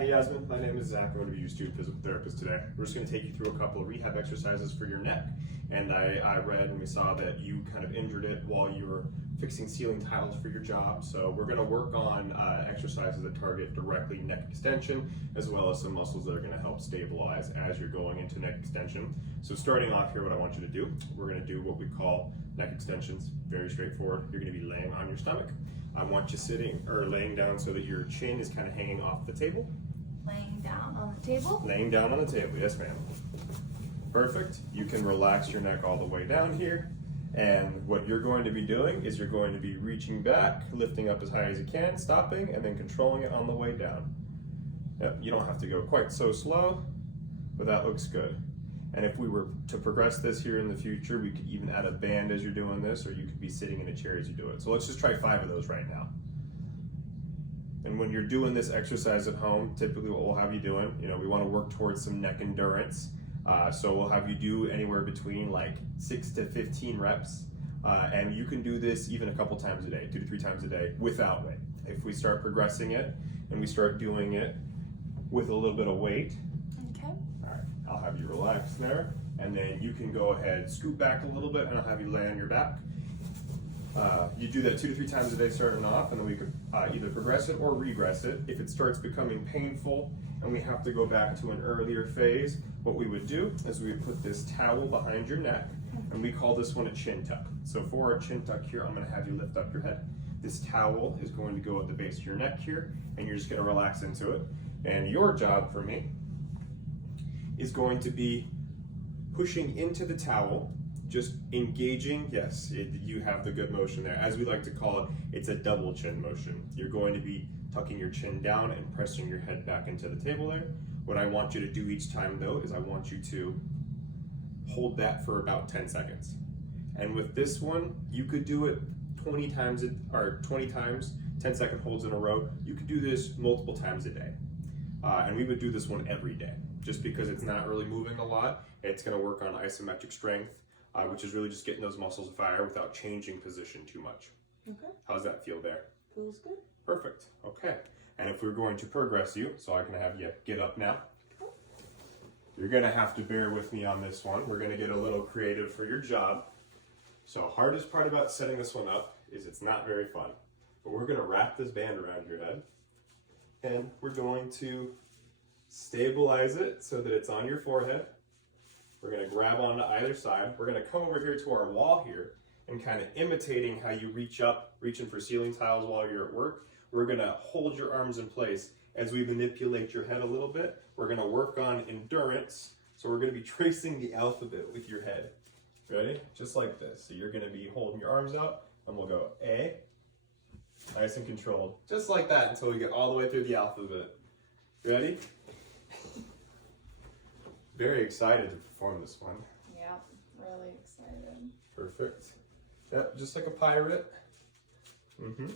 Hi Yasmin, my name is Zach. I'm going to be your student physical therapist today. We're just going to take you through a couple of rehab exercises for your neck. And I read and we saw that you kind of injured it while you were fixing ceiling tiles for your job. So we're going to work on exercises that target directly neck extension, as well as some muscles that are going to help stabilize as you're going into neck extension. So starting off here, what I want you to do, we're going to do what we call neck extensions. Very straightforward. You're going to be laying on your stomach. I want you sitting or laying down so that your chin is kind of hanging off the table. Laying down on the table? Laying down on the table, yes ma'am. Perfect. You can relax your neck all the way down here. And what you're going to be doing is you're going to be reaching back, lifting up as high as you can, stopping, and then controlling it on the way down. Yep, you don't have to go quite so slow, but that looks good. And if we were to progress this here in the future, we could even add a band as you're doing this, or you could be sitting in a chair as you do it. So let's just try 5 of those right now. And when you're doing this exercise at home, typically what we'll have you doing, we want to work towards some neck endurance. So we'll have you do anywhere between like 6 to 15 reps. And you can do this even a couple times a day, 2 to 3 times a day without weight. If we start progressing it and we start doing it with a little bit of weight, okay. All right, I'll have you relax there. And then you can go ahead, scoot back a little bit, and I'll have you lay on your back. You do that 2 to 3 times a day starting off, and then we could either progress it or regress it. If it starts becoming painful and we have to go back to an earlier phase, what we would do is we would put this towel behind your neck, and we call this one a chin tuck. So for our chin tuck here, I'm going to have you lift up your head. This towel is going to go at the base of your neck here, and you're just going to relax into it. And your job for me is going to be pushing into the towel, just engaging. Yes, you have the good motion there. As we like to call it, it's a double chin motion. You're going to be tucking your chin down and pressing your head back into the table there. What I want you to do each time though is I want you to hold that for about 10 seconds. And with this one, you could do it 20 times, 10-second holds in a row. You could do this multiple times a day. And we would do this one every day, just because it's not really moving a lot. It's gonna work on isometric strength, which is really just getting those muscles afire without changing position too much. Okay. How does that feel there? Feels good. Perfect. Okay. And if we're going to progress you, so I can have you get up now. Okay. You're going to have to bear with me on this one. We're going to get a little creative for your job. So hardest part about setting this one up is it's not very fun. But we're going to wrap this band around your head. And we're going to stabilize it so that it's on your forehead. We're going to grab onto either side. We're going to come over here to our wall here and kind of imitating how you reach up, reaching for ceiling tiles while you're at work. We're going to hold your arms in place as we manipulate your head a little bit. We're going to work on endurance. So we're going to be tracing the alphabet with your head. Ready? Just like this. So you're going to be holding your arms out, and we'll go A, nice and controlled. Just like that until we get all the way through the alphabet. Ready? Very excited to perform this one. Yeah, really excited. Perfect. Yep, just like a pirate. Mm-hmm.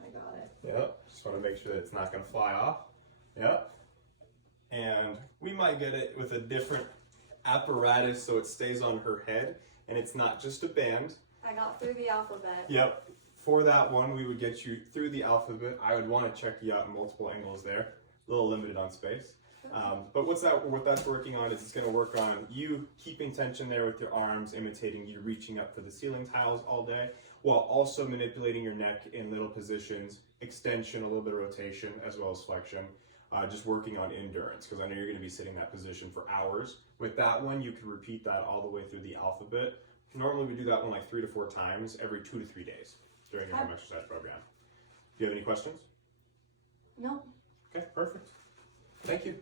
I got it. Yep, just want to make sure that it's not going to fly off. Yep. And we might get it with a different apparatus so it stays on her head and it's not just a band. I got through the alphabet. Yep. For that one, we would get you through the alphabet. I would want to check you out in multiple angles there. A little limited on space. But what that's working on is it's going to work on you keeping tension there with your arms, imitating you reaching up for the ceiling tiles all day, while also manipulating your neck in little positions, extension, a little bit of rotation, as well as flexion. Just working on endurance, because I know you're going to be sitting in that position for hours. With that one, you can repeat that all the way through the alphabet. Normally we do that one like 3 to 4 times every 2 to 3 days during your home exercise program. Do you have any questions? No. Okay, perfect. Thank you.